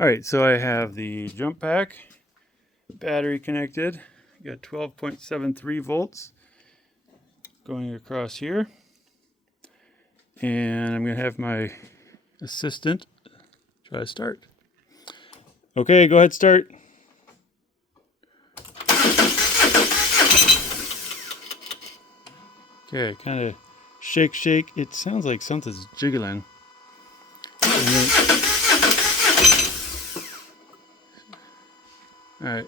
All right, so I have the jump pack, battery connected. Got 12.73 volts going across here. And I'm going to have my assistant try to start. Okay, go ahead, start. Okay, kind of shake. It sounds like something's jiggling. All right,